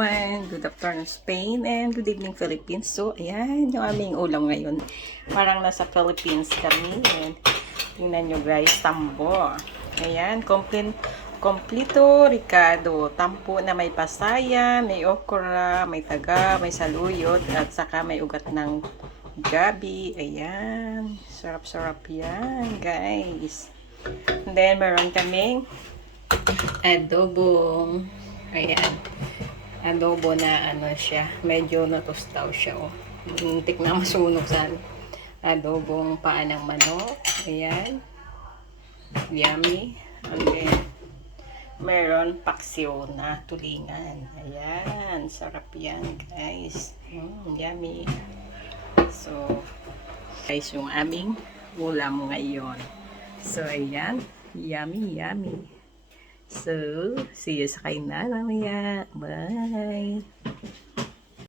everyone. Good afternoon Spain and good evening Philippines. So, ayan yung aming ulam ngayon. Parang nasa Philippines kami. And tingnan nyo guys, tambo. Ayan, kompleto ricado. Tampo na may pasaya, may okra, may taga, may saluyot, at saka may ugat ng gabi. Ayan, sarap-sarap yan guys. And then, meron kaming adobong, ayan, adobo na ano siya, medyo natustaw siya, oh. Muntik na masunog sa adobong paa ng manok, ayan, yummy. And then, meron paksiw na tulingan, ayan, sarap yan guys, yummy. So, guys, yung aming ulam ngayon. So, ayan, yummy. So, see you sa kainan mamaya. Bye!